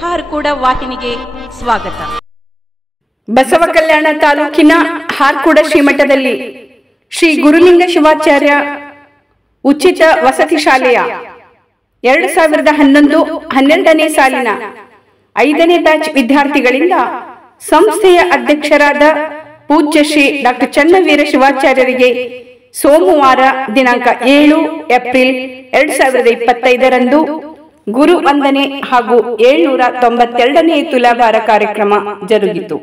ಹಾರ್ಕೂಡ ವಾಹಿನಿಗೆ ಸ್ವಾಗತ. ಬಸವ ಕಲ್ಯಾಣ ತಾಲೂಕಿನ ಹಾರ್ಕೂಡ ಶ್ರೀಮಠದಲ್ಲಿ ಶ್ರೀ ಗುರುಲಿಂಗ ಶಿವಾಚಾರ್ಯ ಉಚಿತ ವಸತಿ ಶಾಲೆಯ 2011-12ನೇ ಸಾಲಿನ 5ನೇ ಬ್ಯಾಚ್ ವಿದ್ಯಾರ್ಥಿಗಳಿಂದ ಸಂಸ್ಥೆಯ ಅಧ್ಯಕ್ಷರಾದ ಪೂಜ್ಯ ಶ್ರೀ ಡಾಕ್ಟರ್ ಚನ್ನವೀರ ಶಿವಾಚಾರ್ಯರಿಗೆ ಸೋಮವಾರ ದಿನಾಂಕ 7 ಏಪ್ರಿಲ್ 2025ರಂದು ಗುರು ವಂದನೆ ಹಾಗೂ 792ನೇ ತುಲಾಭಾರ ಕಾರ್ಯಕ್ರಮ ಜರುಗಿತು.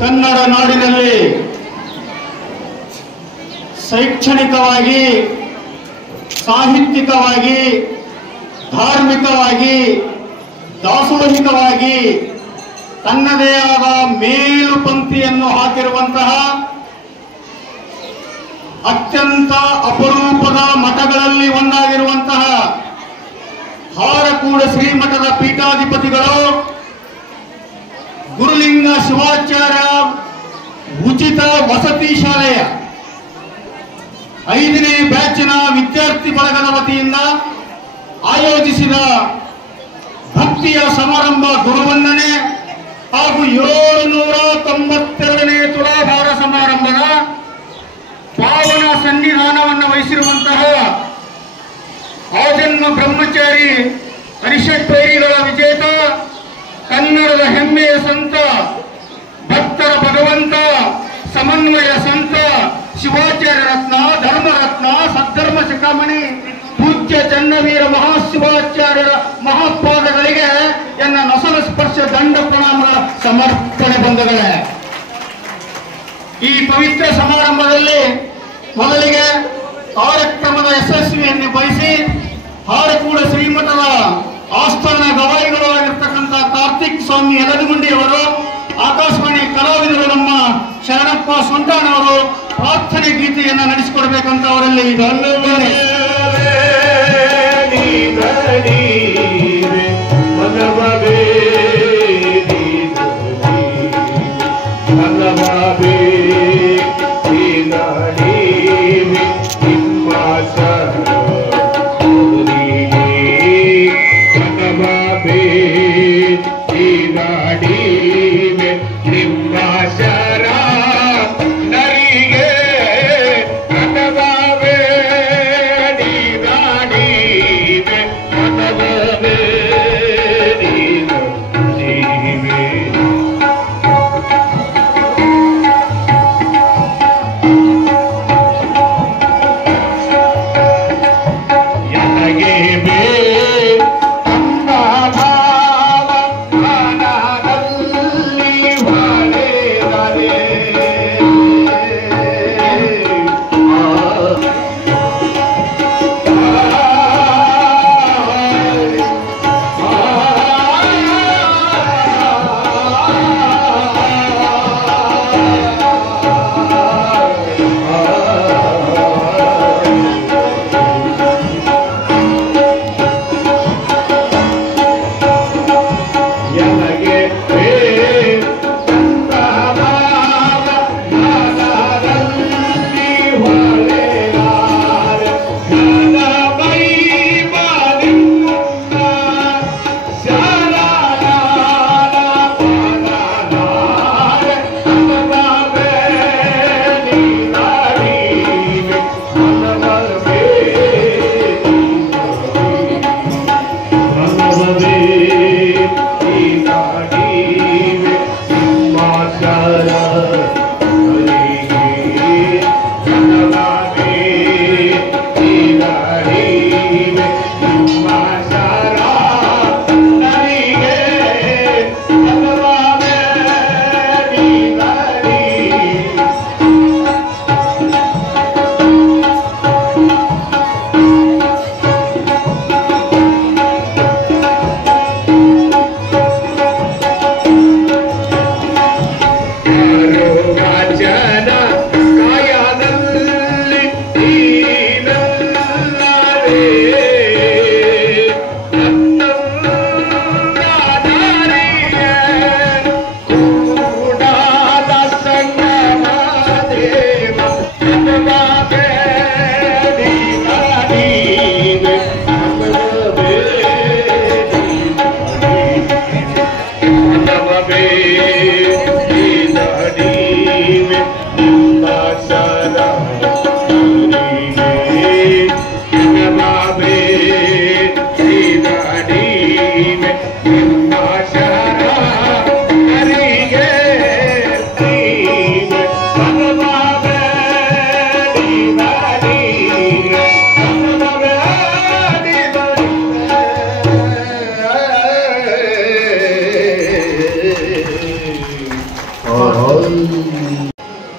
ಕನ್ನಡ ನಾಡಿನಲ್ಲಿ ಶೈಕ್ಷಣಿಕವಾಗಿ, ಸಾಹಿತ್ಯಿಕವಾಗಿ, ಧಾರ್ಮಿಕವಾಗಿ, ದಾಸೋಹಿಕವಾಗಿ ತನ್ನದೇ ಆದ ಮೇಲು ಪಂಕ್ತಿಯನ್ನು ಹಾಕಿರುವಂತಹ ಅತ್ಯಂತ ಅಪರೂಪದ ಮಠಗಳಲ್ಲಿ ಒಂದಾಗಿರುವಂತಹ ಹಾರಕೂಡ ಶ್ರೀಮಠದ ಪೀಠಾಧಿಪತಿಗಳು ಗುರುಲಿಂಗ ಶಿವಾಚಾರ್ಯ ಉಚಿತ ವಸತಿ ಶಾಲೆಯ 5ನೇ ಬ್ಯಾಚಿನ ವಿದ್ಯಾರ್ಥಿ ಬಳಗದ ವತಿಯಿಂದ ಆಯೋಜಿಸಿದ ಭಕ್ತಿಯ ಸಮಾರಂಭ ಗುರುವಂದನೆ ಹಾಗೂ 792ನೇ ತುಲಾಭಾರ ಸಮಾರಂಭದ ಪಾವನ ಸನ್ನಿಧಾನವನ್ನು ವಹಿಸಿರುವಂತಹ ಆಜನ್ಮ ಬ್ರಹ್ಮಚಾರಿ ಹರಿಷಟ್ ಬೈರಿಗಳ ವಿಜೇತ, ಕನ್ನಡದ ಹೆಮ್ಮೆಯ ಸಂತ, ಭಕ್ತರ ಭಗವಂತ, ಸಮನ್ವಯ ಸಂತ, ಶಿವಾಚಾರ್ಯ ರತ್ನ, ಧರ್ಮರತ್ನ, ಸದ್ಧರ್ಮ ಶಿಖಾಮಣಿ ಪೂಜ್ಯ ಚನ್ನವೀರ ಮಹಾಶಿವಾಚಾರ್ಯರ ಮಹಾಪಾದಗಳಿಗೆ ಎನ್ನ ನೊಸಲ ಸ್ಪರ್ಶ ದಂಡ ಪ್ರಣಾಮಗಳ ಸಮರ್ಪಣೆ ಬಂಧುಗಳೇ. ಈ ಪವಿತ್ರ ಸಮಾರಂಭದಲ್ಲಿ ಮೊದಲಿಗೆ ಕಾರ್ಯಕ್ರಮದ ಯಶಸ್ವಿಯನ್ನು ಬಯಸಿ ಹಾರಕೂಡ ಶ್ರೀಮಠದ ಆಸ್ಥಾನ ಗವಾಯಿಗಳು ಆಗಿರ್ತಕ್ಕಂಥ ಕಾರ್ತಿಕ್ ಸ್ವಾಮಿ ಯಲದಗುಂಡಿಯವರು, ಆಕಾಶವಾಣಿ ಕಲಾವಿದರು ನಮ್ಮ ಶರಣಪ್ಪ ಸೊಂಟಾಣವರು ಪ್ರಾರ್ಥನೆ ಗೀತೆಯನ್ನು ನಡೆಸಿಕೊಡ್ಬೇಕಂತ ಅವರಲ್ಲಿ Ina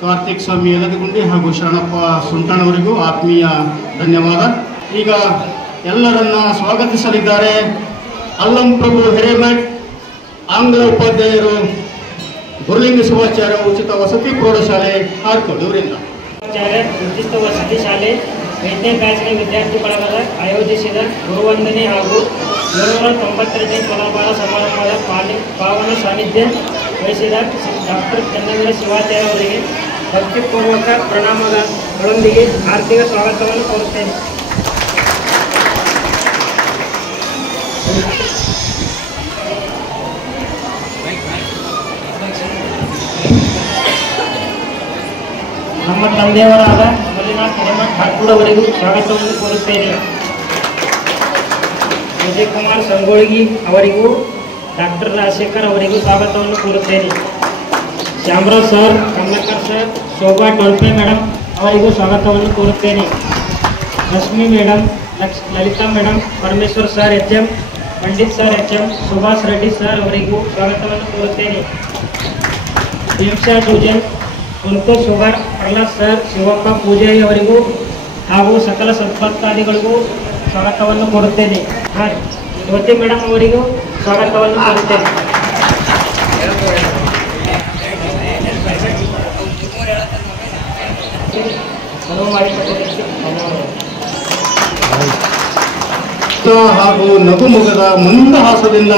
ಕಾರ್ತಿಕ್ ಸ್ವಾಮಿ ಯಲದಗುಂಡಿ ಹಾಗೂ ಶರಣಪ್ಪ ಸುಂಟಣ್ಣವರಿಗೂ ಆತ್ಮೀಯ ಧನ್ಯವಾದ. ಈಗ ಎಲ್ಲರನ್ನ ಸ್ವಾಗತಿಸಲಿದ್ದಾರೆ ಅಲ್ಲಂ ಪ್ರಭು ಹಿರೇಮಠ್ ಆಂಗ್ಲ ಉಪಾಧ್ಯಾಯರು ಗುರುಲಿಂಗ ಶಿವಾಚಾರ್ಯ ಉಚಿತ ವಸತಿ ಪ್ರೌಢಶಾಲೆ ಹಾರ್ಕೋಡ್ ಇವರಿಂದ. ಉಚಿತ ವಸತಿ ಶಾಲೆ 8ನೇ ಬ್ಯಾಚ್ನ ವಿದ್ಯಾರ್ಥಿ ಬಳಗದ ಆಯೋಜಿಸಿದ ಗುರುವಂದನೆ ಹಾಗೂ 292ನೇ ತುಲಾಭಾರ ಸಮಾರಂಭದ ಪಾವನ ಸಾನ್ನಿಧ್ಯ ವಹಿಸಿದ ಡಾಕ್ಟರ್ ಚನ್ನವೀರ ಶಿವಾಚಾರ್ಯ ಅವರಿಗೆ ಭಕ್ತಿಪೂರ್ವಕ ಪ್ರಣಾಮಗಳೊಂದಿಗೆ ಆರ್ಥಿಕ ಸ್ವಾಗತವನ್ನು ಕೋರುತ್ತೇನೆ. ನಮ್ಮ ತಂದೆಯವರಾದ ಮಲ್ಲಿನಾಥ್ ಹಿರೇಮಠ್ ಹಾರ್ಕೋಡ್ ಅವರಿಗೂ ಸ್ವಾಗತವನ್ನು ಕೋರುತ್ತೇನೆ. ವಿಜಯ್ ಕುಮಾರ್ ಸಂಗೋಳ್ಗಿ ಅವರಿಗೂ ಡಾಕ್ಟರ್ ರಾಜಶೇಖರ್ ಅವರಿಗೂ ಸ್ವಾಗತವನ್ನು ಕೋರುತ್ತೇನೆ. Shyamrao sir, Kamalakar sir, Shobha Tolpe madam ಅವರಿಗೂ ಸ್ವಾಗತವನ್ನು ಕೋರುತ್ತೇನೆ. Rashmi madam, Lalitha madam, Parameshwar sir HM, Pandit sir HM, Subhash Reddy sir ಅವರಿಗೂ ಸ್ವಾಗತವನ್ನು ಕೋರುತ್ತೇನೆ. ದೀಕ್ಷಾ ಜೂಜನ್, ಸಂತೋಷ್ ಶುಗರ್, ಪ್ರಹ್ಲಾದ್ ಸರ್, ಶಿವಪ್ಪ ಪೂಜಾರಿ ಅವರಿಗೂ ಹಾಗೂ ಸಕಲ ಸದ್ಭಕ್ತಾದಿಗಳಿಗೂ ಸ್ವಾಗತವನ್ನು ಕೋರುತ್ತೇನೆ. ಜ್ಯೋತಿ ಮೇಡಮ್ ಅವರಿಗೂ ಸ್ವಾಗತವನ್ನು ಕೋರುತ್ತೇನೆ. ಹಾಗೂ ನಗುಮುಗದ ಮಂದಹಾಸದಿಂದ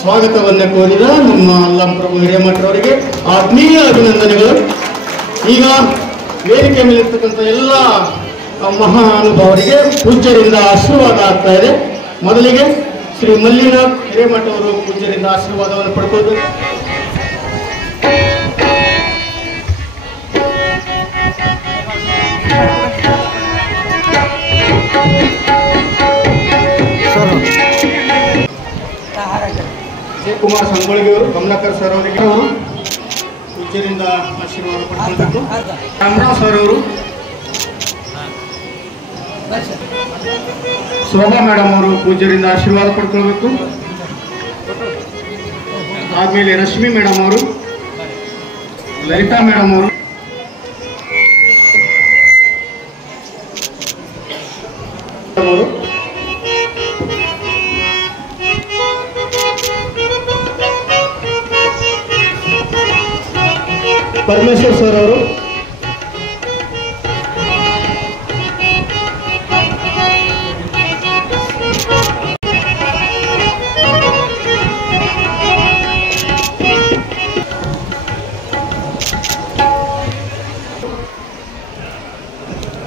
ಸ್ವಾಗತವನ್ನು ಕೋರಿದ ನಮ್ಮ ಅಲ್ಲಂ ಪ್ರಭು ಹಿರೇಮಠರವರಿಗೆ ಆತ್ಮೀಯ ಅಭಿನಂದನೆಗಳು. ಈಗ ವೇದಿಕೆ ಮೇಲಿರ್ತಕ್ಕಂಥ ಎಲ್ಲ ಮಹಾನುಭಾವರಿಗೆ ಪೂಜ್ಯರಿಂದ ಆಶೀರ್ವಾದ ಆಗ್ತಾ ಇದೆ. ಮೊದಲಿಗೆ ಶ್ರೀ ಮಲ್ಲಿನಾಥ್ ಹಿರೇಮಠ ಅವರು ಪೂಜ್ಯರಿಂದ ಆಶೀರ್ವಾದವನ್ನು ಪಡ್ಕೋದು. ವಿಜಯ್ ಕುಮಾರ್ ಸಂಗೊಳ್ಗಿ ಅವರು, ಕಮಲಾಕರ್ ಸರ್ ಅವರಿಗೆ ಅವರು ಪೂಜ್ಯರಿಂದ ಆಶೀರ್ವಾದ ಪಡ್ಕೊಳ್ಬೇಕು. ರಾಮರಾವ್ ಸರ್ ಅವರು, ಶೋಭಾ ಮೇಡಮ್ ಅವರು ಪೂಜ್ಯರಿಂದ ಆಶೀರ್ವಾದ ಪಡ್ಕೊಳ್ಬೇಕು. ಆದ್ಮೇಲೆ ರಶ್ಮಿ ಮೇಡಮ್ ಅವರು, ಲಲಿತಾ ಮೇಡಮ್ ಅವರು, ಪರಮೇಶ್ವರ್ ಸರ್ ಅವರು,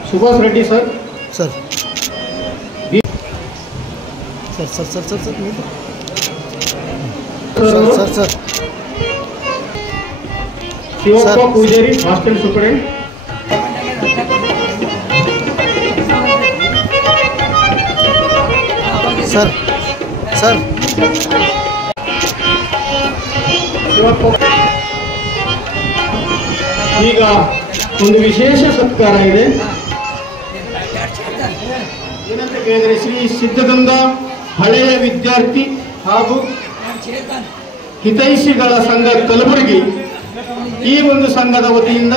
Subhash Reddy sir, sir sir sir sir sir sir sir sir Shivappa Pujari hostel superintendent, sir sir Shivappa. ಈಗ ಒಂದು ವಿಶೇಷ ಸತ್ಕಾರ ಇದೆ. ಏನಂತ ಕೇಳಿದರೆ ಶ್ರೀ ಸಿದ್ಧಗಂಗಾ ಹಳೆಯ ವಿದ್ಯಾರ್ಥಿ ಹಾಗೂ ಹಿತೈಷಿಗಳ ಸಂಘ ಕಲಬುರಗಿ ಈ ಒಂದು ಸಂಘದ ವತಿಯಿಂದ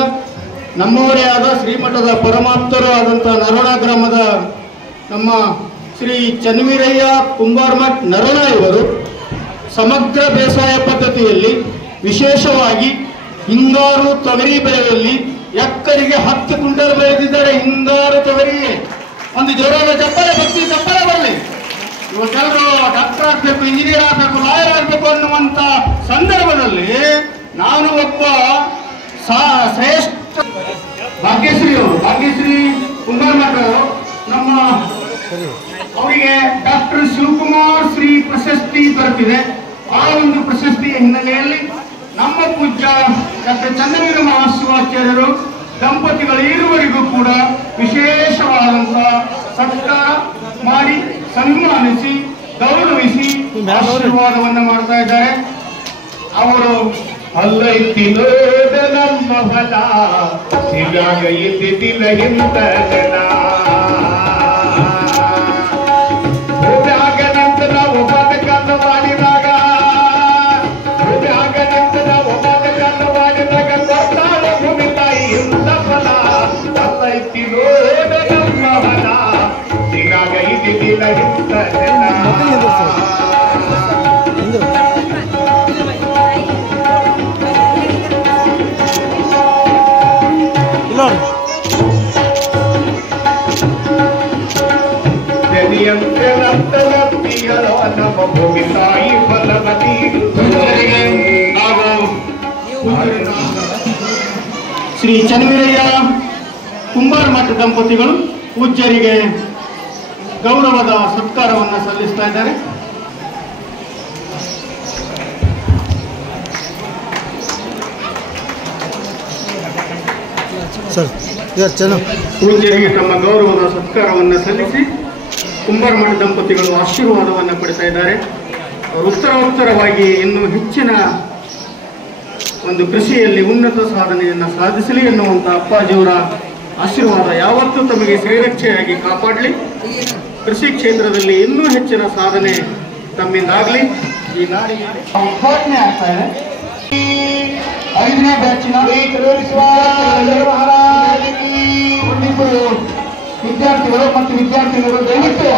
ನಮ್ಮವರೇ ಆದ ಶ್ರೀಮಠದ ಪರಮಾಪ್ತರು ಆದಂಥ ನರೋಣ ಗ್ರಾಮದ ನಮ್ಮ ಶ್ರೀ ಚನ್ನವೀರಯ್ಯ ಕುಂಬಾರಮಠ್ ನರೋಣ ಇವರು ಸಮಗ್ರ ಬೇಸಾಯ ಪದ್ಧತಿಯಲ್ಲಿ ವಿಶೇಷವಾಗಿ ಹಿಂಗಾರು ತೊಗರಿ ಬೆಳೆಯಲ್ಲಿ ಎಕರೆಗೆ 10 ಕ್ವಿಂಟಲ್ ಬೆಳೆದಿದ್ದಾರೆ. ಹಿಂಗಾರು ತೊಗರಿ ಒಂದು ಜೋರಾದ ಚಪ್ಪಲೆ ಭಕ್ತಿ ಚಪ್ಪಲೆ ಬರಲಿ. ಇವತ್ತೆಲ್ಲರೂ ಡಾಕ್ಟರ್ ಆಗಬೇಕು, ಇಂಜಿನಿಯರ್ ಆಗಬೇಕು, ಲಾಯರ್ ಆಗಬೇಕು ಅನ್ನುವಂಥ ಸಂದರ್ಭದಲ್ಲಿ ನಾನು ಒಬ್ಬ ಶ್ರೇಷ್ಠ ಭಾಗ್ಯಶ್ರೀ ಕುಂಬಾರಮಠ ನಮ್ಮ ಅವರಿಗೆ ಡಾಕ್ಟರ್ ಶಿವಕುಮಾರ್ ಶ್ರೀ ಪ್ರಶಸ್ತಿ ದೊರೆತಿದೆ. ಆ ಒಂದು ಪ್ರಶಸ್ತಿಯ ಹಿನ್ನೆಲೆಯಲ್ಲಿ ನಮ್ಮ ಪೂಜ್ಯ ಡಾಕ್ಟರ್ ಚನ್ನವೀರ ಮಹಾಶಿವಾಚಾರ್ಯರು ದಂಪತಿಗಳು ಇರುವವರೆಗೂ ಕೂಡ ವಿಶೇಷವಾದಂತಹ ಸತ್ಕಾರ ಮಾಡಿ ಸನ್ಮಾನಿಸಿ ಗೌರವಿಸಿ ಆಶೀರ್ವಾದವನ್ನು ಮಾಡ್ತಾ ಇದ್ದಾರೆ. ಅವರು ಅಲ್ಲೈತಿ ನೋಡ ನಮ್ಮ ಫಲ ಸಿಗಾಗ ಇದ್ದಿದ್ದಿಲ್ಲ ಇಂತ ಜನ ಆಗದಂತ ನಾವು ಬದುಕನ್ನ ಮಾಡಿದಾಗ ಆಗದಂತ ನಾವು ಬದುಕನ್ನ ಮಾಡಿದಾಗ ಕೊಟ್ಟಾಳ ಭೂಮಿ ತಾಯಿ ಇಂತ ಫಲ ಅಲ್ಲೈತಿ ನೋಡ ನಮ್ಮ ಫಲ ಸಿಗಾಗ ಇದ್ದಿದ್ದಿಲ್ಲ ಇಂತ ಜನ. ಶ್ರೀ ಚನ್ನವೀರಯ್ಯ ಕುಂಬಾರಮಠ ದಂಪತಿಗಳು ಪೂಜ್ಯರಿಗೆ ಗೌರವದ ಸತ್ಕಾರವನ್ನು ಸಲ್ಲಿಸ್ತಾ ಇದ್ದಾರೆ. ಸರ್ ಪೂಜ್ಯರಿಗೆ ತಮ್ಮ ಗೌರವದ ಸತ್ಕಾರವನ್ನು ಸಲ್ಲಿಸಿ ಕುಂಬಾರಮಠ ದಂಪತಿಗಳು ಆಶೀರ್ವಾದವನ್ನು ಪಡಿತಾ ಇದ್ದಾರೆ. ಉತ್ತರೋತ್ತರವಾಗಿ ಇನ್ನೂ ಹೆಚ್ಚಿನ ಒಂದು ಕೃಷಿಯಲ್ಲಿ ಉನ್ನತ ಸಾಧನೆಯನ್ನು ಸಾಧಿಸಲಿ ಎನ್ನುವಂಥ ಅಪ್ಪಾಜಿಯವರ ಆಶೀರ್ವಾದ ಯಾವತ್ತೂ ತಮಗೆ ಶ್ರೀರಕ್ಷೆಯಾಗಿ ಕಾಪಾಡಲಿ. ಕೃಷಿ ಕ್ಷೇತ್ರದಲ್ಲಿ ಇನ್ನೂ ಹೆಚ್ಚಿನ ಸಾಧನೆ ತಮ್ಮಿಂದಾಗಲಿ. ಈ ನಾಡಿಗೆ ಉದ್ಘಾಟನೆ ಆಗ್ತಾ ಇದೆ. 5ನೇ ಬ್ಯಾಚಿನ ಒಂದಿಬ್ಬರು ವಿದ್ಯಾರ್ಥಿಗಳು ಮತ್ತು ವಿದ್ಯಾರ್ಥಿಗಳು ದಯವಿಟ್ಟು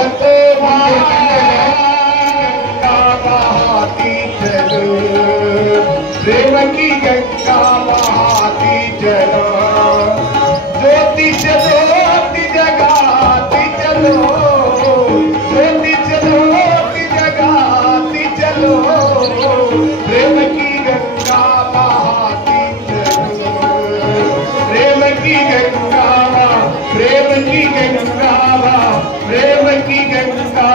ರೇವತಿ ಗಂಗಾ ಮಹಾತಿ ಜನ ಜ್ಯೋತಿ ಚಲೋತಿ ಜಗಾತಿ ಚಲೋ ಜ್ಯೋತಿ ಚಲೋತಿ ಜಗಾತಿ ಚಲೋ ರೇವತಿ ಗಂಗಾ ಮಹಾತಿ ಜನ ರೇವತಿ ಗಂಗಾ ರೇವತಿ ಗಂಗಾ ರೇವತಿ ಗಂಗಾ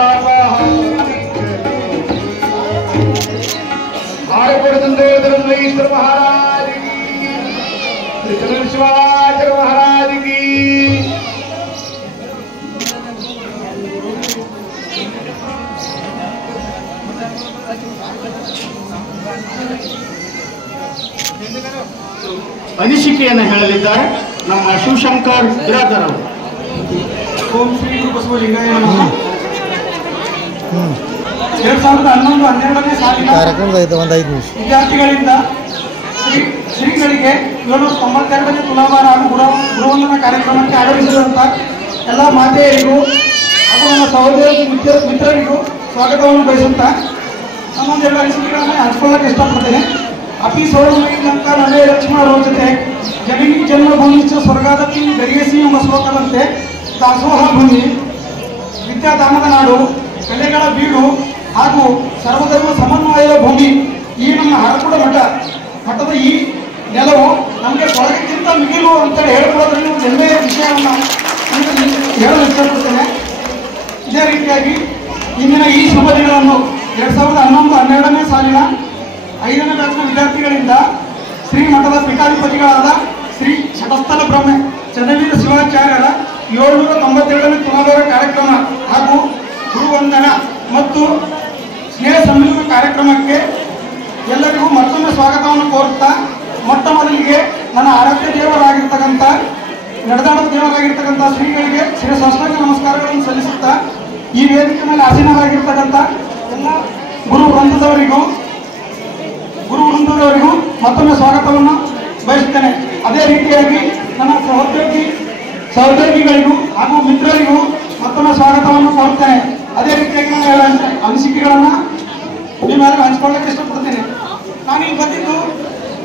ईश्वर महाराज की, श्री चंद्रशिवाचार्य महाराज की। ಅನಿಸಿಕೆಯನ್ನು ಹೇಳಲಿದ್ದಾರೆ ನಮ್ಮ ಶಿವಶಂಕರ್ ಬಿರಾದರ್ ಅವರು. ಓಂ ಶ್ರೀ ಗುರು ಬಸವಲಿಂಗಾಯ ನಮಃ. 2011-12ನೇ ಸಾಲಿನ ಕಾರ್ಯಕ್ರಮದ ಒಂದು 5 ನಿಮಿಷ ವಿದ್ಯಾರ್ಥಿಗಳಿಂದ ಶ್ರೀಗಳಿಗೆ 792ನೇ ತುಲಾಭಾರ ಹಾಗೂ ಗುರುವಂದನಾ ಕಾರ್ಯಕ್ರಮಕ್ಕೆ ಆಗಮಿಸಿದಂಥ ಎಲ್ಲ ಮಾತೆಯರಿಗೂ ಹಾಗೂ ನನ್ನ ಸಹೋದರಿ ಮಿತ್ರರಿಗೂ ಸ್ವಾಗತವನ್ನು ಬಯಸುತ್ತಾ ನಮ್ಮೊಂದೆರಡು ಅನಿಸಿಕೆಗಳನ್ನು ಹಂಚ್ಕೊಳ್ಳೋಕೆ ಇಷ್ಟಪಡ್ತೇನೆ. ಅಪಿ ಸೌರಮೈನಂತ ನಡೆ ಲಕ್ಷ್ಮಣ ರೋಚತೆ ಜಗನಿ ಜನ್ಮಭೂಮಿಶ್ಚ ಸ್ವರ್ಗಾದಪಿ ಗರಿಯಸಿ ಎಂಬ ಶ್ಲೋಕದಂತೆ ದಾಸೋಹ ಭೂಮಿ, ವಿದ್ಯಾದಾನದ ನಾಡು, ಕಲೆಗಳ ಬೀಡು ಹಾಗೂ ಸರ್ವಧರ್ಮ ಸಮನ್ವಯದ ಭೂಮಿ ಈ ನಮ್ಮ ಹರಕುಡ ಮಠದ ಈ ನೆಲವು ನಮಗೆ ಕೊಳಗಿಗಿಂತ ಮಿಗಿಲು ಅಂತೇಳಿ ಹೇಳ್ಕೊಳ್ಳೋದ್ರಲ್ಲಿ ಒಂದು ಹೆಮ್ಮೆಯ ವಿಷಯವನ್ನು ಈ ಶ್ರೀಗಳಿಂದ ಶ್ರೀಮಠದ ಪೀಠಾಧಿಪತಿಗಳಾದ ಶ್ರೀ ಶತಸ್ಥಲ ಬ್ರಹ್ಮ ಚನ್ನವೀರ ಶಿವಾಚಾರ್ಯರ 792ನೇ ಪುನರ್ವರ ಕಾರ್ಯಕ್ರಮ ಹಾಗೂ ಗುರುವಂದನ ಮತ್ತು ಸ್ನೇಹ ಸಮ್ಮಿಲನ ಕಾರ್ಯಕ್ರಮಕ್ಕೆ ಎಲ್ಲರಿಗೂ ಮತ್ತೊಮ್ಮೆ ಸ್ವಾಗತವನ್ನು ಕೋರುತ್ತಾ, ಮೊಟ್ಟ ಮೊದಲಿಗೆ ನನ್ನ ಆರಾಧ್ಯ ದೇವರಾಗಿರ್ತಕ್ಕಂಥ ನಡೆದಾಡುವ ದೇವರಾಗಿರ್ತಕ್ಕಂಥ ಶ್ರೀಗಳಿಗೆ ಶಿರಸಾಷ್ಟಾಂಗ ನಮಸ್ಕಾರಗಳನ್ನು ಸಲ್ಲಿಸುತ್ತಾ, ಈ ವೇದಿಕೆ ಮೇಲೆ ಆಸೀನರಾಗಿರ್ತಕ್ಕಂಥ ಎಲ್ಲ ಗುರು ವೃಂದದವರಿಗೂ ಮತ್ತೊಮ್ಮೆ ಸ್ವಾಗತವನ್ನು ಬಯಸುತ್ತೇನೆ. ಅದೇ ರೀತಿಯಾಗಿ ನನ್ನ ಸಹೋದ್ಯೋಗಿಗಳಿಗೂ ಹಾಗೂ ಮಿತ್ರರಿಗೂ ಮತ್ತೊಮ್ಮೆ ಸ್ವಾಗತವನ್ನು ಕೋರುತ್ತೇನೆ. ಅದೇ ರೀತಿಯಾಗಿ ನಾನು ಅನಿಸಿಕೆಗಳನ್ನು ನಿಮ್ಮೆಲ್ಲರೂ ಹಂಚಿಕೊಳ್ಳಕ್ಕೆ ಇಷ್ಟಪಡ್ತೇನೆ. ನಾನೀಗ ಬಂದಿದ್ದು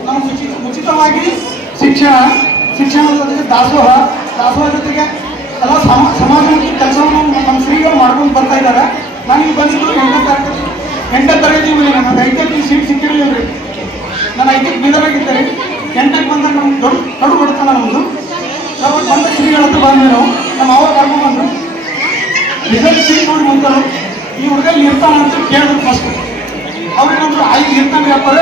ನಮ್ಮ ಉಚಿತವಾಗಿ ಶಿಕ್ಷಣದ ಜೊತೆಗೆ ದಾಸೋಹ ಜೊತೆಗೆ ಎಲ್ಲ ಸಮಾಜಮುಖಿ ಕೆಲಸವನ್ನು ನಮ್ಮ ಶ್ರೀಗಳು ಮಾಡ್ಕೊಂಡು ಬರ್ತಾ ಇದ್ದಾರೆ. ನಾನೀಗ ಬಂದಿದ್ದು 8ನೇ ತರಗತಿ ನನಗೆ 5ಕ್ಕೆ ಸೀಟ್ ಸಿಕ್ಕಿರಲಿಲ್ಲ ರೀ. ನಾನು 5ಕ್ಕೆ ಬೀದರಾಗಿದ್ದೆ ರೀ. 8ಕ್ಕೆ ಬಂದಾಗ ನಮ್ಗೆ ದೊಡ್ಡ ಬಡ್ತಾನ ನಮ್ಮದು. ನಾವು ಬಂದ ಶ್ರೀಗಳ ಹತ್ರ ಬಂದ್ವಿ. ನಾವು ನಮ್ಮ ಅವ್ರು ಕರ್ಕೊಂಡು ಬಂದರು. ರಿಸಲ್ಟ್ ಸೀಟ್ ನೋಡಿ ಬಂದರು. ಈ ಹುಡುಗಲ್ಲಿ ಇರ್ತಾನೆ ಅಂತ ಕೇಳಿದ್ರು ಫಸ್ಟ್. ಅವ್ರಿಗೆ ನಮ್ದು ಆಯ್ಕೆ ಇರ್ತಾನೆ ವ್ಯಾಪಾರ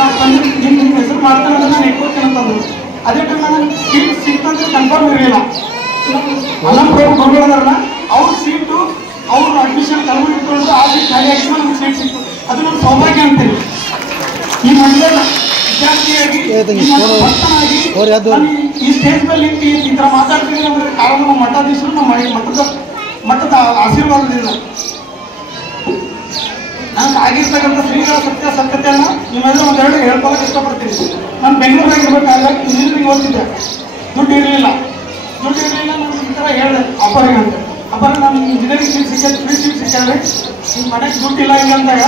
ನಾವು ತಂದು ನಿಮ್ಮ ಹೆಸರು ಮಾಡ್ತಾನೆ ಅಂದ್ರೆ ನಾನು ಇಟ್ಕೊಳ್ತೇನೆ ಅಂತಂದ್ರು. ಅದೇ ಟೈಮ್ ನನಗೆ ಸೀಟ್ ಸಿಕ್ತಂದ್ರೆ ಕನ್ಫರ್ಮ್ ಇರಲಿಲ್ಲ. ಅಲ್ಲಂಪ್ರಭು ಗುರುಗಳದಾರಲ್ಲ ಅವ್ರ ಸೀಟು ಅವ್ರು ಅಡ್ಮಿಷನ್ ಕಲ್ಮಿ ಇಟ್ಕೊಂಡ್ರು. ಆ ಸೀಟ್ ಖಾಲಿ ಆಗಿದ್ದು ನಮ್ಗೆ ಸೀಟ್ ಸಿಕ್ತು. ಅದು ನಮ್ಮ ಸೌಭಾಗ್ಯ ಅಂತೀವಿ. ಈ ಮಂಡ್ಯದ ವಿದ್ಯಾರ್ಥಿಯಾಗಿ ಈ ಸ್ಟೇಜ್ ಮೇಲೆ ನಿಂತು ಈ ಥರ ಮಾತಾಡ್ತೀವಿ ಅಂದ್ರೆ ಕಾರಣ ನಮ್ಮ ಮಠಾಧೀಶರು, ನಮ್ಮ ಮಠದ ಆಶೀರ್ವಾದದಿಂದ ನನಗೆ ಆಗಿರ್ತಕ್ಕಂಥ ಶ್ರೀಗಳ ಸತ್ಯತೆಯನ್ನು ನಿಮ್ಮೆಲ್ಲರೂ ಒಂದೆರಡು ಹೇಳ್ಕೊಳ್ಳೋಕೆ ಇಷ್ಟಪಡ್ತೀನಿ. ನಾನು ಬೆಂಗಳೂರಾಗ ಇರಬೇಕಾದ್ರೆ ಇಂಜಿನಿಯರಿಂಗ್ ಓದ್ತಿದ್ದೆ. ದುಡ್ಡು ಇರಲಿಲ್ಲ. ನಾನು ಈ ಥರ ಹೇಳಿದೆ ಅಪ್ಪರಿಗೆ ಅಂತ. ಅಪ್ಪರಿಗೆ ನಾನು ಇಂಜಿನಿಯರಿಂಗ್ ಸೀಟ್ ಸಿಕ್ಕಿದೆ, ಫ್ರೀ ಸೀಟ್ ಸಿಕ್ಕಿದ್ರೆ ನಿಮ್ಮ ಮನೆಗೆ ದುಡ್ಡು ಇಲ್ಲ ಹಿಂಗೆ ಅಂದಾಗ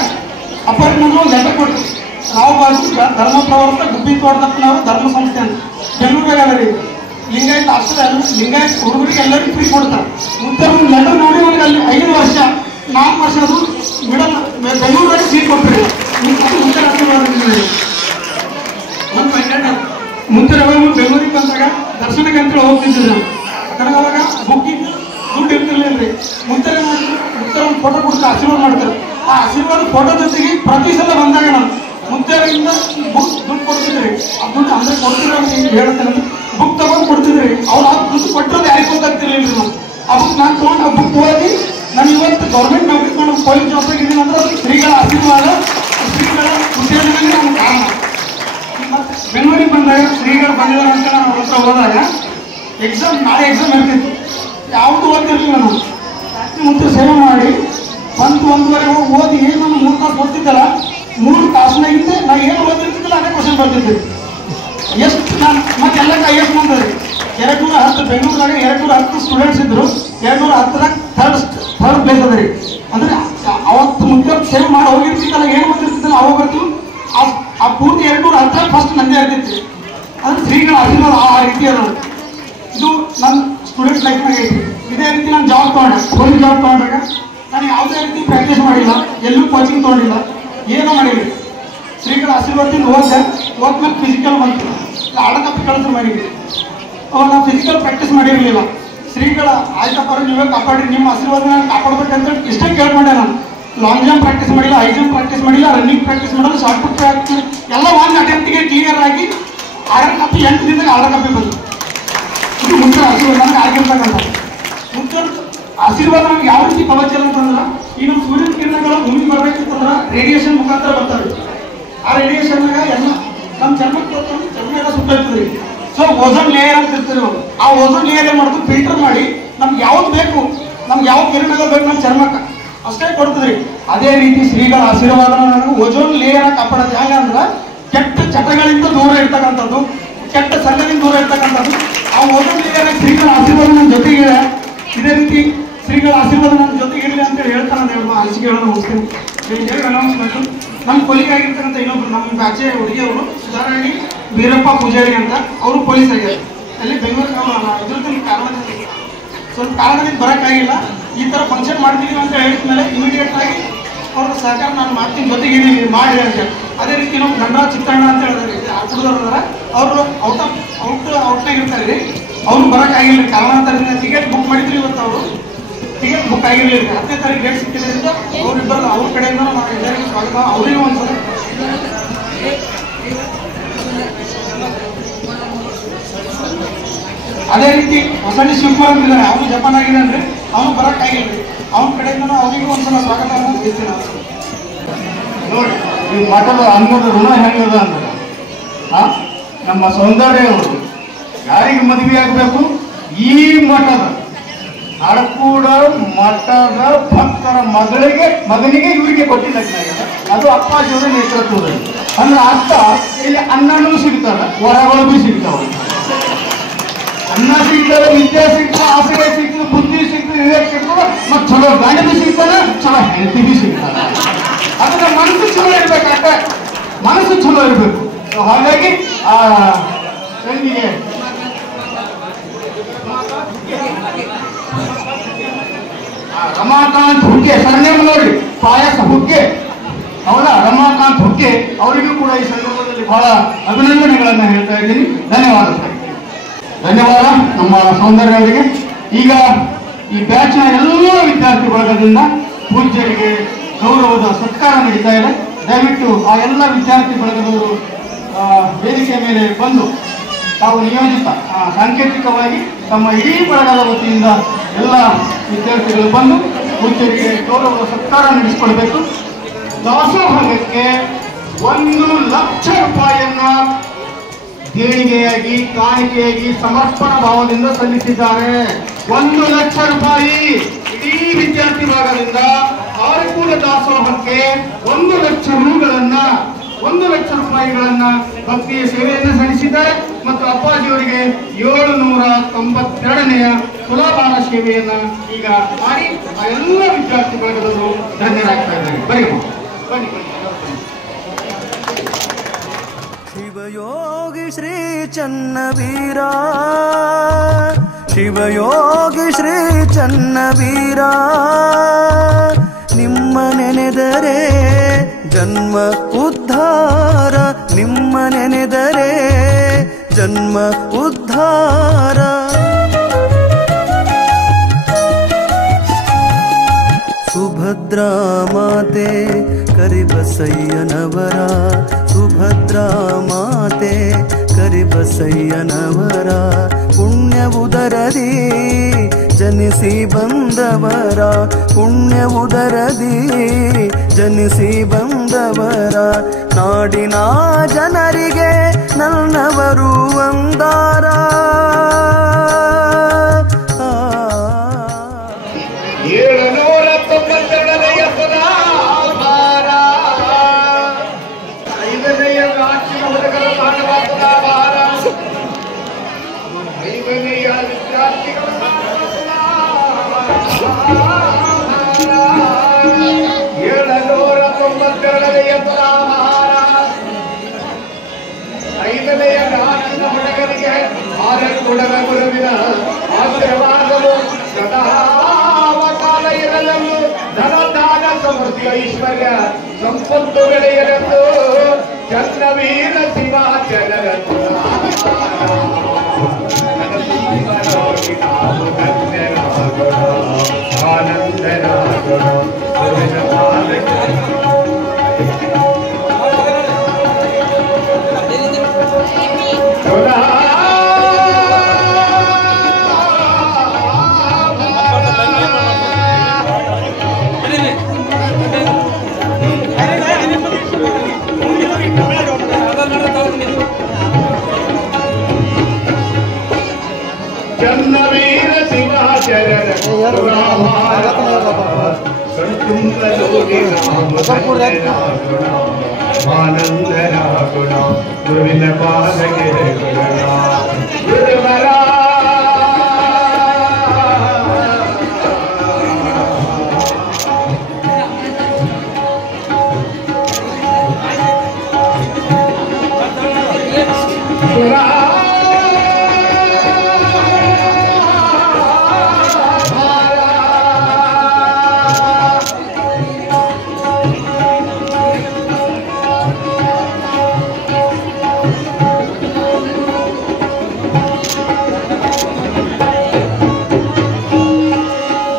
ಅಪ್ಪರಿಗೆ ನಾನು ಒಂದು ಲೆಟರ್ ಕೊಟ್ಟು, ನಾವು ಬಾಜು ಧರ್ಮ ಪ್ರವರ್ತ ಗುಬ್ಬಿ ತೋಟದಪ್ಪನವರು ಧರ್ಮ ಸಂಸ್ಥೆ ಅಂತ ಬೆಂಗಳೂರಾಗ ಅದ ರೀ. ಲಿಂಗಾಯತ್ ಅಷ್ಟೇ ಲಿಂಗಾಯತ್ ಹುಡುಗರಿಗೆ ಎಲ್ಲರಿಗೂ ಫ್ರೀ ಕೊಡ್ತಾರೆ. ಮುಂದೆ ಒಂದು ಲೆಟರ್ ನೋಡಿ ನನಗೆ ಅಲ್ಲಿ 5 ವರ್ಷ 4 ವರ್ಷ ಅದು ಮಿಡಲ್ ಬೆಂಗಳೂರಾಗ ಸೀಟ್ ಕೊಡ್ತೀರಿ. ಮುಂದೆ ಮುಂದೆ ಬೆಂಗಳೂರಿಗೆ ಬಂದಾಗ ದರ್ಶನಕ್ಕೆ ಅಂತೇಳಿ ಹೋಗ್ತಿದ್ದೆ ನಾನು. ನನಗೆ ಅವಾಗ ಬುಕ್ಕಿಂಗ್ ದುಡ್ಡು ಇರ್ತಿರ್ಲಿಲ್ಲ ರೀ. ಮುಂದೆ ಒಂದು ಫೋಟೋ ಕೊಡ್ತಾರೆ, ಆಶೀರ್ವಾದ ಮಾಡ್ತಾರೆ. ಆ ಆಶೀರ್ವಾದ ಫೋಟೋ ಜೊತೆಗೆ ಪ್ರತಿ ಸಲ ಬಂದಾಗ ನಾನು ಮುಂದೆಯಿಂದ ಬುಕ್ ದುಡ್ಡು ಕೊಡ್ತಿದ್ರಿ. ಆ ದುಡ್ಡು ಅಂದ್ರೆ ಕೊಡ್ತಿದ್ರೆ ಅಂತ ಹೇಳ್ತೇನೆ. ಬುಕ್ ತಗೊಂಡು ಕೊಡ್ತಿದ್ರಿ. ಅವ್ರು ಆ ದುಡ್ಡು ಕೊಟ್ಟರೆ ಯಾರಿಗೆ ಗೊತ್ತಾಗ್ತಿರ್ಲಿಲ್ಲ ರೀ. ನಾನು ಆ ಬುಕ್ ನಾನು ತೊಗೊಂಡು ಆ ಬುಕ್ ಓದಿ ನಾನು ಇವತ್ತು ಗೌರ್ಮೆಂಟ್ ನೌಕರಿ ತೊಗೊಂಡು ಪೊಲೀಸ್ ಜಾಬ್ ಆಗಿದ್ದೀನಿ ಅಂದ್ರೆ ಶ್ರೀಗಳ ಆಶೀರ್ವಾದ, ಶ್ರೀಗಳ ಉತ್ತೇಜನಕ್ಕೆ ನಮ್ಗೆ ಕಾರಣ. ಮತ್ತು ಬೆಂಗಳೂರಿಗೆ ಬಂದಾಗ ಶ್ರೀಗಳು ಬಂದಿದ್ದಾರೆ ಅಂತ ನಾನು ಅವ್ರ ಹತ್ರ ಹೋದಾಗ ನಾಳೆ ಎಕ್ಸಾಮ್ ಇರ್ತಿತ್ತು. ಯಾವುದು ಓದ್ತಿರ್ಲಿಲ್ಲ. ನಾನು ರಾತ್ರಿ ಮುಂಚೆ ಸೇವೆ ಮಾಡಿ 1-1:30 ಓದಿ ಏನು ನಾನು 3 ತಾಸು ಓದ್ತಿದ್ದಲ್ಲ, 3 ತಾಸಿನಾಗಿಂದ ನಾನು ಏನು ಓದಿರ್ತಿದ್ದಿಲ್ಲ ಅದೇ ಕ್ವಶನ್ ಬರ್ತಿದ್ದೆ. ಎಷ್ಟು ನಾನು ಮತ್ತೆಲ್ಲ ಎಷ್ಟು ಬಂದದ್ರಿ 210 ಬೆಂಗಳೂರಾಗ 210 ಸ್ಟೂಡೆಂಟ್ಸ್ ಇದ್ರು. 210ರಾಗ ಥರ್ಡ್ ಪ್ಲೇಸ್ ಅದ ರೀ. ಅಂದ್ರೆ ಅವತ್ತು ಮುಂಚೆ ಸೇವ್ ಮಾಡಿ ಹೋಗಿರ್ತಿದ್ದಲ್ಲ, ಏನು ಓದಿರ್ತಿದ್ದಲ್ಲ ಅವಾಗ ಬರ್ತೀವಿ. ಆ ಪೂರ್ತಿ 210 ಫಸ್ಟ್ ನಂದೇ ಇರ್ತಿತ್ತು. ಅಂದ್ರೆ ಶ್ರೀಗಳ ಆಶೀರ್ವಾದ ಆ ರೀತಿ ಅದ. ಇದು ನನ್ನ ಸ್ಟೂಡೆಂಟ್ ಲೈಫ್ನಾಗ ಐತಿ. ಇದೇ ರೀತಿ ನಾನು ಜಾಬ್ ತೊಗೊಂಡೆ, ಪೊಲೀಸ್ ಜಾಬ್ ತೊಗೊಂಡಾಗ ನಾನು ಯಾವುದೇ ರೀತಿ ಪ್ರಾಕ್ಟೀಸ್ ಮಾಡಿಲ್ಲ, ಎಲ್ಲೂ ಕೋಚಿಂಗ್ ತೊಗೊಂಡಿಲ್ಲ, ಏನೂ ಮಾಡಿಲ್ಲ. ಶ್ರೀಗಳ ಆಶೀರ್ವಾದದಿಂದ ಹೋದ್ಮೇಲೆ ಫಿಸಿಕಲ್ ಬಂತು. ಆಡಕಪ್ಪಿ ಕಳಿಸ್ರು ಮಾಡಿದ್ವಿ. ಅವಾಗ ನಾವು ಫಿಸಿಕಲ್ ಪ್ರಾಕ್ಟೀಸ್ ಮಾಡಿರಲಿಲ್ಲ. ಶ್ರೀಗಳ ಆಯ್ತಪ್ಪ ನೀವೇ ಕಾಪಾಡಿ, ನಿಮ್ಮ ಆಶೀರ್ವಾದ ನಾನು ಕಾಪಾಡ್ಬೇಕಂತೇಳಿ ಇಷ್ಟೇ ಕೇಳ್ಕೊಂಡೆ. ನಾನು ಲಾಂಗ್ ಜಂಪ್ ಪ್ರಾಕ್ಟೀಸ್ ಮಾಡಿಲ್ಲ, ಹೈ ಜಂಪ್ ಪ್ರಾಕ್ಟೀಸ್ ಮಾಡಿಲ್ಲ, ರನ್ನಿಂಗ್ ಪ್ರಾಕ್ಟೀಸ್ ಮಾಡಲ್ಲ, ಶಾರ್ಟ್ ಪುಟ್ ಪ್ರಾಕ್ಟೀಸ್ ಎಲ್ಲ ಒಂದು ಅಟೆಂಪ್ಟಿಗೆ ಕ್ಲಿಯರ್ ಆಗಿ ಆಡಕಪ್ಪಿ 8 ದಿನದಾಗ ಆಡಕಪ್ಪಿ ಬಂತು. ಇದು ಮುಂಚೆ ಆಶೀರ್ವಾದ ನನಗೆ ಆಗಿರ್ತಕ್ಕಂಥ ಮುಂಚೆ ಆಶೀರ್ವಾದ ನಮ್ಗೆ ಯಾವ ರೀತಿ ಕವಚ ಅಂತಂದ್ರೆ, ಈ ನಮ್ಮ ಸೂರ್ಯನ ಕಿರಣಗಳು ಭೂಮಿಗೆ ಬರ್ಬೇಕಂತಂದ್ರೆ ರೇಡಿಯೇಷನ್ ಮುಖಾಂತರ ಬರ್ತಾರೆ. ಆ ರೇಡಿಯೇಷನ್ನಾಗ ಎಲ್ಲ ನಮ್ಮ ಚರ್ಮಕ್ಕೆ ಚರ್ಮ ಎಲ್ಲ ಸುತ್ತೋಯ್ತದ್ರಿ. ಸೊ ಓಝೋನ್ ಲೇಯರ್ ಅಂತ ಇರ್ತೀವಿ. ಆ ಓಝೋನ್ ಲೇಯರ್ ಏನು ಮಾಡೋದು, ಫಿಲ್ಟರ್ ಮಾಡಿ ನಮ್ಗೆ ಯಾವ್ದು ಬೇಕು, ನಮ್ಗೆ ಯಾವ ಕಿರಣಗಳು ಬೇಕು ನಮ್ಮ ಚರ್ಮಕ್ಕೆ ಅಷ್ಟೇ ಕೊಡ್ತದ್ರಿ. ಅದೇ ರೀತಿ ಶ್ರೀಗಳ ಆಶೀರ್ವಾದ ನನಗೆ ಓಝೋನ್ ಲೇಯರ್ ಕಾಪಾಡೋದು. ಹೆಂಗಂದ್ರೆ ಕೆಟ್ಟ ಚಟಗಳಿಂದ ದೂರ ಇರ್ತಕ್ಕಂಥದ್ದು, ಕೆಟ್ಟ ಸಂಘದಿಂದ ದೂರ ಇರ್ತಕ್ಕಂಥದ್ದು. ಆ ಓಝೋನ್ ಲೇಯರ್ ಶ್ರೀಗಳ ಆಶೀರ್ವಾದ ನನ್ನ ಜೊತೆಗಿದೆ. ಇದೇ ರೀತಿ ಶ್ರೀಗಳ ಆಶೀರ್ವಾದ ನನ್ನ ಜೊತೆಗಿರಲಿ ಅಂತೇಳಿ ಹೇಳ್ತಾನೆ ಅಂತ ಹೇಳಿ ಅನಿಸಿಕೆಗಳನ್ನು ಮುಗಿಸ್ತೀನಿ. ಹೇಳಿ ಅನೌನ್ಸ್ಮೆಂಟು ನಮ್ಮ ಕೊಲಿಗೆ ಆಗಿರ್ತಕ್ಕಂಥ ಇನ್ನೊಬ್ರು ನಮ್ಮ ಬ್ಯಾಚೆ ಹುಡುಗಿಯವರು ಸುಧಾರಾಣಿ ವೀರಪ್ಪ ಪೂಜಾರಿ ಅಂತ, ಅವರು ಪೊಲೀಸ್ ಆಗ್ಯಾರ. ಅಲ್ಲಿ ಬೆಂಗಳೂರಿಗೆ ಇದ್ರದ್ದು ಕಾರಣದಿಂದ ಬರೋಕ್ಕಾಗಿಲ್ಲ. ಈ ಥರ ಫಂಕ್ಷನ್ ಮಾಡ್ತೀವಿ ಅಂತ ಹೇಳಿದ್ಮೇಲೆ ಇಮಿಡಿಯೇಟ್ ಆಗಿ ಅವ್ರ ಸಹಕಾರ ನಾನು ಮಾಡ್ತೀನಿ, ಜೊತೆಗಿದ್ದೀನಿ ಮಾಡಿ ಅಂತ. ಅದೇ ರೀತಿ ನಮ್ಮ ಗಂಡರಾಜ್ ಚಿತ್ತಣ್ಣ ಅಂತ ಹೇಳಿದಾರೆ, ಹುಡುಗರು ಅವರು ಔಟ್ನಾಗ ಇರ್ತಾರೆ ರೀ. ಅವ್ರು ಬರೋಕ್ಕಾಗಿಲ್ಲ ಕಾರಣಾಂತರದಿಂದ. ಟಿಕೆಟ್ ಬುಕ್ ಮಾಡಿದ್ರಿ ಇವತ್ತು, ಅವರು ಟಿಕೆಟ್ ಬುಕ್ ಆಗಿರಲಿಲ್ಲ. 10ನೇ ತಾರೀಕು ಡೇಟ್ ಸಿಕ್ಕಿದ್ರಿಂದ ಅವರಿಬ್ಬರು ಅವ್ರ ಕಡೆಯಿಂದ ನಾವು ಎಲ್ಲರಿಗೂ ಸ್ವಾಗತ. ಅವರಿಗೂ ಒಂದ್ಸಲ ಅದೇ ರೀತಿ ಹೊಸಳ್ಳಿ ಶಿವಕುಮಾರ್ ಅಂತಿದ್ದಾರೆ, ಅವನು ಜಪಾನ್ ಆಗಿದ್ದಾನೆ, ಅವನು ಬರೋಕ್ಕಾಗಿಲ್ಲ. ಅವನ ಕಡೆಯಿಂದ ಅವರಿಗೂ ಒಂದ್ಸಲ ಸ್ವಾಗತವನ್ನು ತಿಳಿಸ್ತೀನಿ. ನೋಡಿ ಈ ಮಠದ ಅನ್ನದ ಋಣ ಹೆಂಗದ ಅಂದ್ರೆ ನಮ್ಮ ಸೌಂದರ್ಯ ಅವರು ಯಾರಿಗೆ ಮದುವೆ ಆಗಬೇಕು, ಈ ಮಠದ ಅರಕೂಡ ಮಠದ ಭಕ್ತರ ಮಗನಿಗೆ ಇವರಿಗೆ ಕೊಟ್ಟಿದ್ದ ಅದು ಅಪ್ಪಾಜಿಯವರ ನೇತೃತ್ವದಲ್ಲಿ. ಅಂದ್ರೆ ಅರ್ಥ ಇಲ್ಲಿ ಅನ್ನನೂ ಸಿಗ್ತದೆ, ವರಗಳು ಭೀ ಸಿಗ್ತಾವೆ. ಅನ್ನ ಸಿಗ್ತದೆ, ವಿದ್ಯೆ ಸಿಗ್ತದೆ, ಆಸರೆ ಸಿಗ್ತದೆ, ಬುದ್ಧಿ ಸಿಗ್ತದೆ, ವಿವೇಕ ಸಿಗ್ತದೆ, ಮತ್ತು ಚಲೋ ಗಾಡಿ ಭೀ ಸಿಗ್ತದೆ, ಚಲೋ ಹೆಲ್ತಿ ಭೀ ಸಿಗ್ತದೆ. ಅದಕ್ಕೆ ಮನಸ್ಸು ಚಲೋ ಇರ್ಬೇಕಾಗ್ತದೆ, ಮನಸ್ಸು ಚಲೋ ಇರಬೇಕು. ಹಾಗಾಗಿ ಆ ತಂಗಿಗೆ ರಮಾಕಾಂತ್ ಹುಗ್ಗೆ ಸರ್ನೇಮ್ ನೋಡ್ರಿ, ಪಾಯಸ ಹುಗ್ಗೆ, ಹೌದಾ? ರಮಾಕಾಂತ್ ಹುಗ್ಗೆ ಅವರಿಗೂ ಕೂಡ ಈ ಸಂದರ್ಭದಲ್ಲಿ ಬಹಳ ಅಭಿನಂದನೆಗಳನ್ನ ಹೇಳ್ತಾ ಇದ್ದೀನಿ. ಧನ್ಯವಾದ ಸರ್, ಧನ್ಯವಾದ ನಮ್ಮ ಸೌಂದರ್ಯ ಅವರಿಗೆ. ಈಗ ಈ ಬ್ಯಾಚ್ನ ಎಲ್ಲ ವಿದ್ಯಾರ್ಥಿ ವರ್ಗದಿಂದ ಪೂಜ್ಯರಿಗೆ ಗೌರವದ ಸತ್ಕಾರ ನಡೀತಾ ಇದೆ. ದಯವಿಟ್ಟು ಆ ಎಲ್ಲ ವಿದ್ಯಾರ್ಥಿ ಬಳಗದವರು ವೇದಿಕೆ ಮೇಲೆ ಬಂದು ತಾವು ನಿಯೋಜಿತ ಸಾಂಕೇತಿಕವಾಗಿ ತಮ್ಮ ಇಡೀ ಬಳಗದ ವತಿಯಿಂದ ಎಲ್ಲ ವಿದ್ಯಾರ್ಥಿಗಳು ಬಂದು ಪೂಜ್ಯರಿಗೆ ಗೌರವದ ಸತ್ಕಾರ ನಡೆಸಿಕೊಳ್ಬೇಕು. ದಾಸೋಹಕ್ಕೆ 1,00,000 ರೂಪಾಯಿಯನ್ನ ದೇಣಿಗೆಯಾಗಿ ಕಾಣಿಕೆಯಾಗಿ ಸಮರ್ಪಣಾ ಭಾವದಿಂದ ಸಲ್ಲಿಸಿದ್ದಾರೆ. 1,00,000 ರೂಪಾಯಿ ಇಡೀ ವಿದ್ಯಾರ್ಥಿ ಭಾಗದಿಂದ ಆರಕೂಡ ದಾಸೋಹಕ್ಕೆ 1,00,000 ರೂಪಾಯಿಗಳನ್ನ ಭಕ್ತಿಯ ಸೇವೆಯನ್ನು ಸಲ್ಲಿಸಿದ್ದಾರೆ. ಮತ್ತು ಅಪ್ಪಾಜಿಯವರಿಗೆ 792ನೆಯ ತುಲಾಭಾರ ಸೇವೆಯನ್ನ ಈಗ ಮಾಡಿ ಆ ಎಲ್ಲ ವಿದ್ಯಾರ್ಥಿ ವರ್ಗದವರು ಧನ್ಯರಾಗ್ತಾ ಇದ್ದಾರೆ. ಬನ್ನಿ. ಶಿವಯೋಗಿ ಶ್ರೀ ಚನ್ನವೀರ, ಶಿವಯೋಗಿ ಶ್ರೀ ಚನ್ನವೀರ, ನಿಮ್ಮ ನೆನೆದರೆ ಜನ್ಮ ಉದ್ಧಾರ, ನಿಮ್ಮ ನೆನೆದರೆ ಜನ್ಮ ಉದ್ಧಾರ. ಸುಭದ್ರಾ ಮಾತೆ ಕರಿಬಸಯ್ಯನವರ, ಸುಭದ್ರಾ ಮಾತೆ ಕರಿಬಸಯ್ಯನವರ ಪುಣ್ಯವುದರದಿ ಜನಿಸಿ ಬಂದವರ, ಪುಣ್ಯವುದರದಿ ಜನಿಸಿ ಬಂದವರ, ನಾಡಿನ ಜನರಿಗೆ ನನ್ನವರು ಅಂದಾರ. 792ನೆಯ ತುಲಾಭಾರ, 5ನೆಯ ರಾಷ್ಟ್ರೀಯ ಹುಡುಗರ ಭಾಗವಾದ ಭಾರ, 5ನೆಯ ವಿದ್ಯಾರ್ಥಿಗಳ 792ನೆಯ ತುಲಾಭಾರ, 5ನೆಯ ರಾಷ್ಟ್ರೀಯ ಹುಡುಗರಿಗೆ ಆರಕೂಡದ ಗುರುವಿನ ಆಶೀರ್ವಾದವು ಸದಾ ಇರಲೆಂದು, ಧನದಾನ ಸಮೃದ್ಧಿ ಐಶ್ವರ್ಯ ಸಂಪತ್ತು ಬೆಳೆಯಲೆಂದು ಚನ್ನವೀರ ಶಿವಾಚಾರ್ಯರ ಆನಂದರಾಗೋಣ. ಚನ್ನವೀರ ಶಿವಾಚಾರ್ಯರ ಆನಂದರಾಗೋಣ. ಗುರುವಿನ ಪಾದಕ್ಕೆ ಗುರುವರ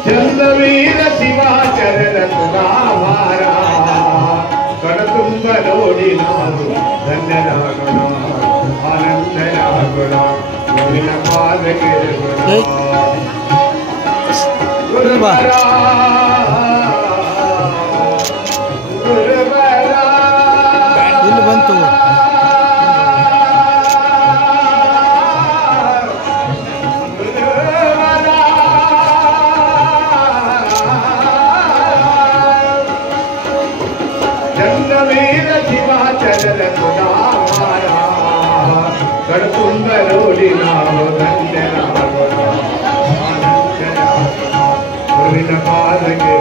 ಚನ್ನವೀರ ಶಿವಾಚಾರ್ಯರ ತುಲಾಭಾರ ಕಣತುಂಬ ನೋಡಿ ನಾವು ಧನ್ಯರಾಗೋಣ, ಆನಂದರಾಗೋಣ. ಇಲ್ಲಿ ಬಂತು ಚಂದ್ರವೀರ ಶಿವಾಚರರ ಸುಧಾರ ಕಡುಕುಂದರೋಳಿ ನಾವು ಗುರುವಿನ ಪಾದಕ್ಕೆ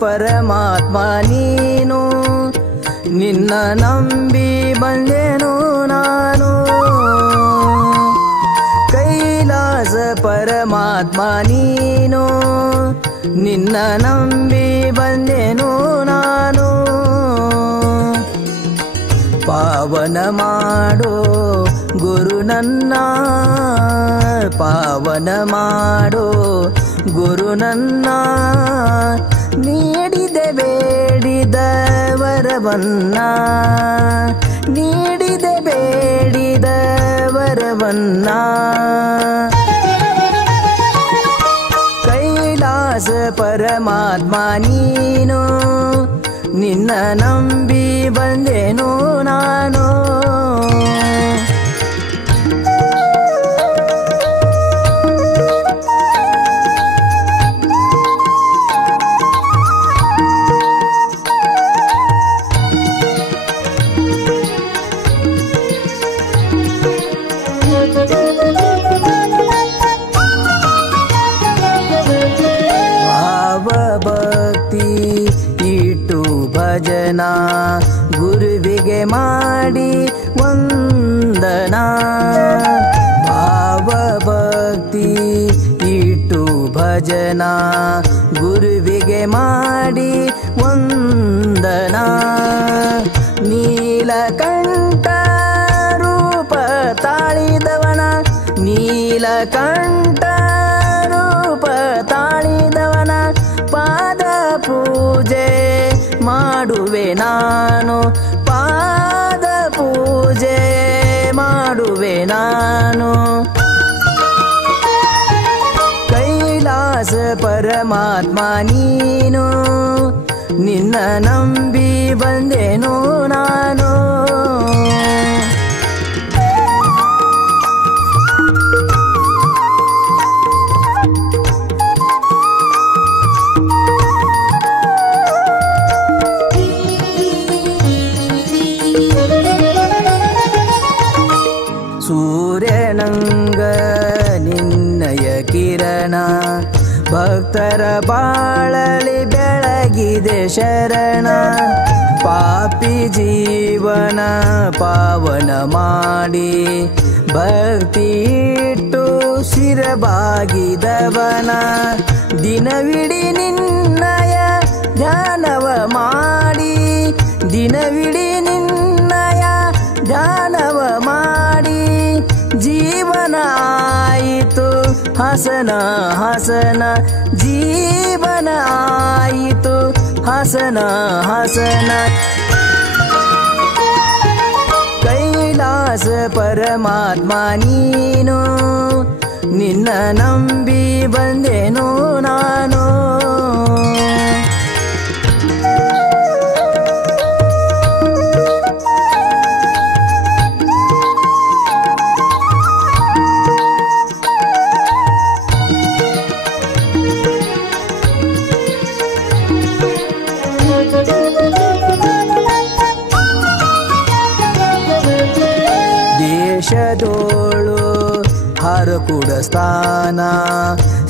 ಪರಮಾತ್ಮ ನೀನು ನಿನ್ನ ನಂಬಿ ಬಂದೆನು ನಾನು ಕೈಲಾಸ ಪರಮಾತ್ಮ ನೀನು ನಿನ್ನ ನಂಬಿ ಬಂದೆನು ನಾನು ಪಾವನ ಮಾಡೋ ಗುರು ನನ್ನ ಪಾವನ ಮಾಡೋ ಗುರು ನನ್ನ ನೀಡಿದೆ ಬೇಡಿದ ವರವನ್ನ ನೀಡಿದೆ ಬೇಡಿದ ವರವನ್ನ ಕೈಲಾಸ ಪರಮಾತ್ಮ ನೀನು ನಿನ್ನ ನಂಬಿ ಬಂದೆನು ನಾನು ಭಜನ ಗುರುವಿಗೆ ಮಾಡಿ ವಂದನ ಭಾವ ಭಕ್ತಿ ಇಟ್ಟು ಭಜನ ಗುರುವಿಗೆ ಮಾಡಿ ವಂದನ ನೀಲಕಂಠ ರೂಪ ತಾಳಿದವನ ನೀಲಕಂಠ ರೂಪ ತಾಳಿದವನ ಪಾದ ಪೂಜೆ ಮಾಡುವೆ ನಾನು ಪಾದ ಪೂಜೆ ಮಾಡುವೆ ನಾನು ಕೈಲಾಸ ಪರಮಾತ್ಮ ನೀನು ನಿನ್ನ ನಂಬಿ ಬಂದೆನು ನಾನು ಸೂರ್ಯನಂಗ ನಿನ್ನಯ ಕಿರಣ ಭಕ್ತರ ಬಾಳಲಿ ಬೆಳಗಿದೆ ಶರಣ ಪಾಪಿ ಜೀವನ ಪಾವನ ಮಾಡಿ ಭಕ್ತಿ ಇಟ್ಟು ಶಿರಬಾಗಿದವನ ದಿನವಿಡಿ ನಿನ್ನಯ ಮಾಡಿ ದಿನವಿಡೀ ನಿನ್ನಯ ಧ್ಯಾನವ ಮಾಡಿ ಜೀವನ ಆಯಿತು ಹಸನ ಹಸನ ಜೀವನ ಆಯಿತು ಹಸನ ಹಸನ ಕೈಲಾಸ ಪರಮಾತ್ಮ ನೀನು ನಿನ್ನ ನಂಬಿ ಬಂದೆನು ನಾನು ದೇಶದೋಳು ಹರಕುಡ ಸ್ಥಾನ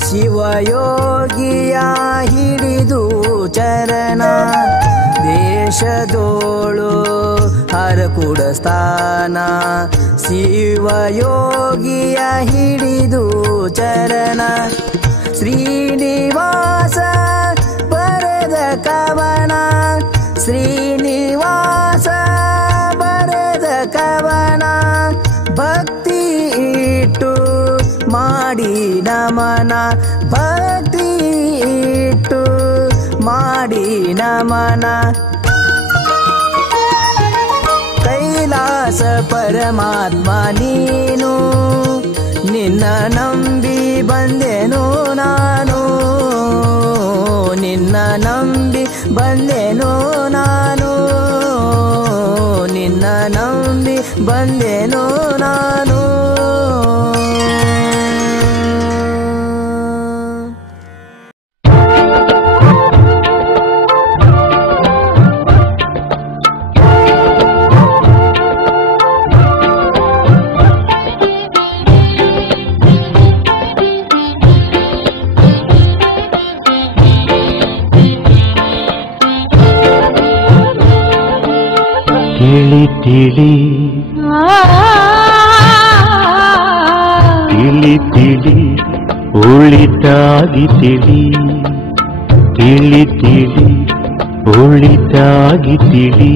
ಶಿವಯೋಗಿಯ ಹಿಡಿದು ಚರಣ ದೇಶದೋಳು ಹರಕುಡ ಸ್ಥಾನ ಶಿವಯೋಗಿಯ ಹಿಡಿದು ಚರಣ ಶ್ರೀನಿವಾಸ ಬರೆದ ಕವನ ಶ್ರೀನಿವಾಸ ಬರೆದ ಕವನ ಭಕ್ತಿ ಇಟ್ಟು ಮಾಡಿ ನಮನ ಭಕ್ತಿ ಇಟ್ಟು ಮಾಡಿ ನಮನ ಕೈಲಾಸ ಪರಮಾತ್ಮ ನೀನು ನಿನ್ನ ನಂಬಿ ಬಂದೆನು ನಾನು ನಿನ್ನ ನಂಬಿ ಬಂದೆನು ನಾನು ನಿನ್ನ ನಂಬಿ ಬಂದೆನು ನಾನು ತಿಳಿ ತಿಳಿ ತಿಳಿ ತಿಳಿ ಒಳಿತಾಗಿ ತಿಳಿ ತಿಳಿ ತಿಳಿ ಒಳಿತಾಗಿ ತಿಳಿ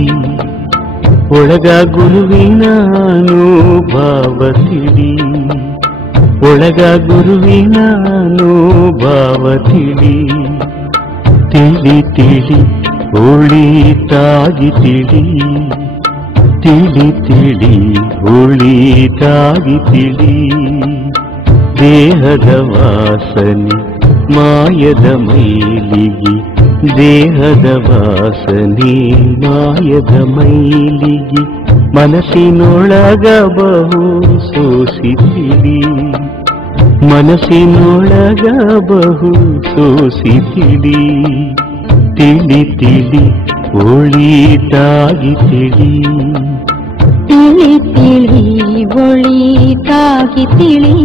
ಒಳಗ ಗುರುವಿನ ಅನುಭವ ತಿಳಿ ಒಳಗ ಗುರುವಿನ ಅನುಭವ ತಿಳಿ ತಿಳಿ ತಿಳಿ ಒಳಿತಾಗಿ ತಿಳಿ ತಿಳಿ ತಿಳಿ ಒಳಿತಾಗಿ ತಿಳಿ ದೇಹದ ವಾಸನೆ ಮಾಯದ ಮೈಲಿಗೆ ದೇಹದ ವಾಸನೆ ಮಾಯದ ಮೈಲಿಗೆ ಮನಸ್ಸಿನೊಳಗ ಬಹು ಸೋಸಿತಿಳಿ ಮನಸ್ಸಿನೊಳಗ ಬಹು ಸೋಸಿತಿಳಿ ತಿಳಿ ತಿಳಿ ಒಳಿತಾಗಿ ತಿಳಿ ತಿಳಿ ತಿಳಿ ಒಳಿತಾಗಿ ತಿಳಿ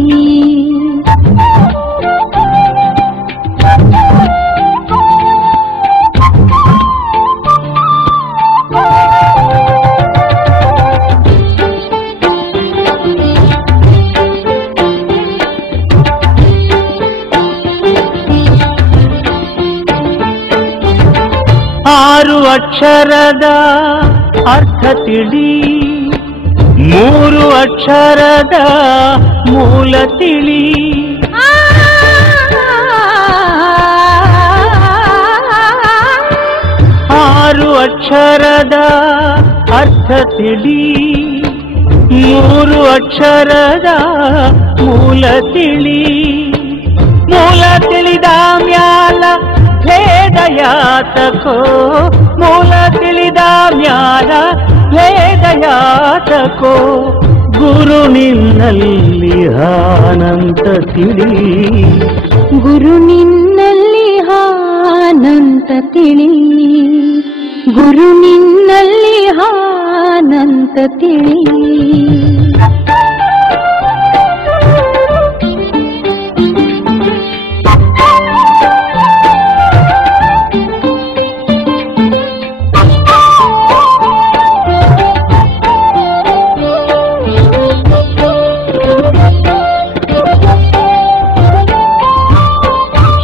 ಆರು ಅಕ್ಷರದ ಅರ್ಥ ತಿಳಿ ಮೂರು ಅಕ್ಷರದ ಮೂಲ ತಿಳಿ ಆರು ಅಕ್ಷರದ ಅರ್ಥ ತಿಳಿ ಮೂರು ಅಕ್ಷರದ ಮೂಲ ತಿಳಿ ಮೂಲ ತಿಳಿದ ಮ್ಯಾಲ ಭೇದ ಯಾತಕೋ ಮೂಲ ತಿಳಿದ ಮ್ಯಾಲ ಭೇದ ಯಾತಕೋ ಗುರು ನಿನ್ನಲ್ಲಿ ಆನಂತ ತಿಳಿ ಗುರು ನಿನ್ನಲ್ಲಿ ಆನಂತ ತಿಳಿ ಗುರು ನಿನ್ನಲ್ಲಿ ಆನಂತ ತಿಳಿ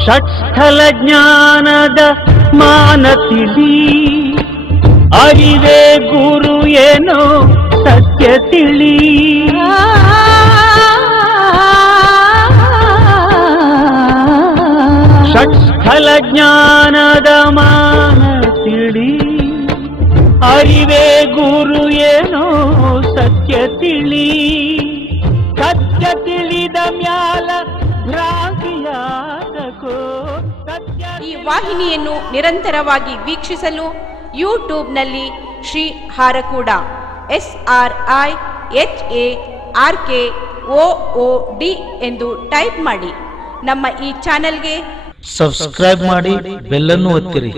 ಷಟ್ಸ್ಥಲ ಜ್ಞಾನದ ಮಾನ ತಿಳಿ, ಅರಿವೇ ಗುರು ಏನೋ ಸತ್ಯ ತಿಳಿ. ಷಟ್ಸ್ಥಲ ಜ್ಞಾನದ ಮಾನ ತಿಳಿ, ಅರಿವೇ ಗುರು ಏನೋ ಸತ್ಯ ತಿಳಿ. ಸತ್ಯ ತಿಳಿದ ಮ್ಯಾಲ ಭ್ರಾಂತಿಯಾಗಕೋ. ಈ ವಾಹಿನಿಯನ್ನು ನಿರಂತರವಾಗಿ ವೀಕ್ಷಿಸಲು ಯೂಟ್ಯೂಬ್ನಲ್ಲಿ ಶ್ರೀ ಹಾರಕೂಡ SRIHARKOOD ಎಂದು ಟೈಪ್ ಮಾಡಿ. ನಮ್ಮ ಈ ಚಾನೆಲ್ಗೆ ಸಬ್ಸ್ಕ್ರೈಬ್ ಮಾಡಿ, ಬೆಲ್ಲನ್ನು ಒತ್ತಿರಿ.